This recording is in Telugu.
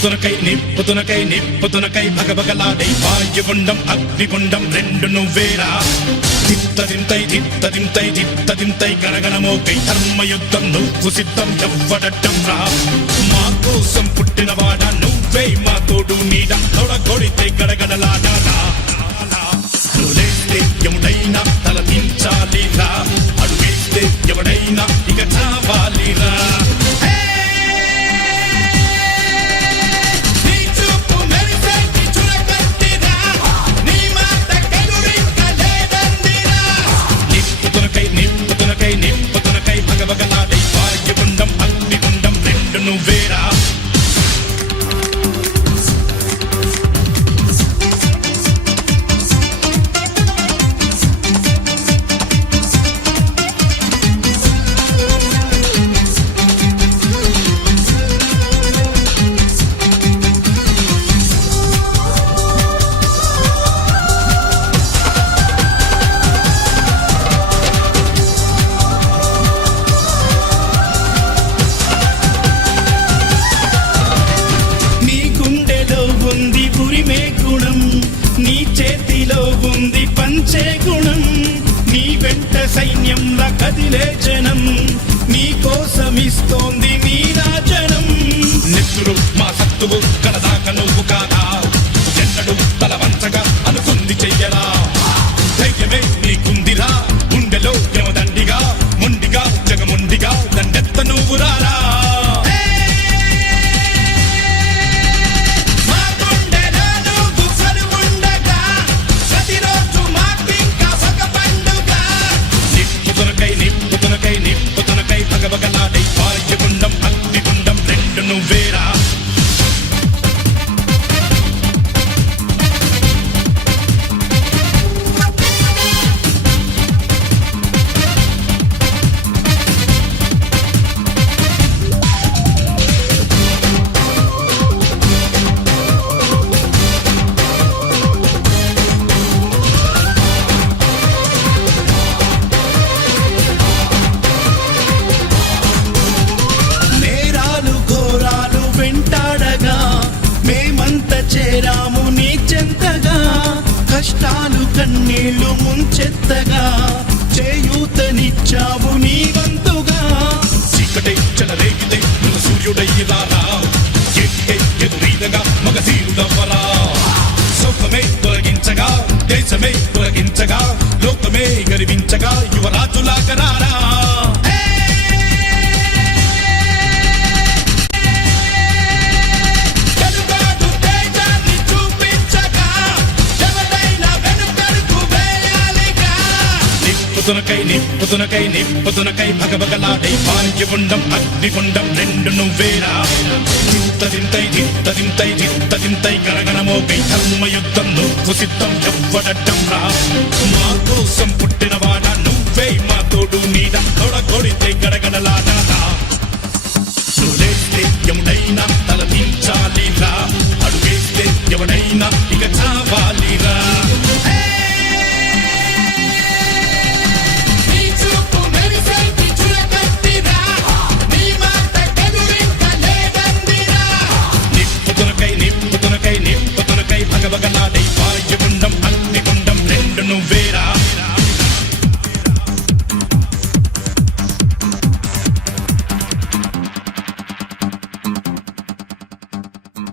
నిప్పుతునకై నిప్పుతునకై నిప్పుతునకై భగభగలాడై వాయుగుండం అగ్నిగుండం రెండు నువ్వేరా. తిత్తదింతై తిత్తదింతై తిత్తదింతై గణగణమోకై ధర్మయుద్ధం నువ్వు సిద్ధం ఎవ్వడట్టం రా మా కోసం పుట్టినవాడ నువ్వే మా తోడు నీడ తొడగొడితే గడగడలాడాలా తల తిన్న రెండు నువ్వేరా సైన్యంలా కదిలే జనం నీ కోసమిస్తోంది నీ రాజనం నెత్తురు మా సత్తువు కడదాక నువ్వు కాదా? ఎన్నడు తల వంచగా అనుకుంది చెయ్యరా? కష్టాలు కన్నీళ్ళు ముంచెత్తగా చేయూతనిచ్చావు నీ వంతుగా. చీకటే చెలరేగితే మన సూర్యుడయ్యి రారా ఎదురీదగా మగ తీరుడవ్వరా సుఖమే తొలగించగా దేశమే తొలగించగా లోకమే గర్వించగా యువరాజులాగా పుతునకై నీ పుతునకై నీ పుతునకై నిప్పుతునకై పాంచి భగభగలాడై అగ్ని అగ్నిగుండం రెండు నువ్వేరా. తదింతై తింత తదింతై తింత తింతై కరగణమోపై ధర్మయుద్ధం నువ్వు సిద్ధం ఎవ్వడటం రా. మా కోసం పుట్టిన వాడ నువ్వే మా తోడు నీడ తొడగొడితే గడగడలాడా. ఎవడైనా తల దించాలిరా అడుగేస్తే ఎవడైనా ఇక చావాలిరా.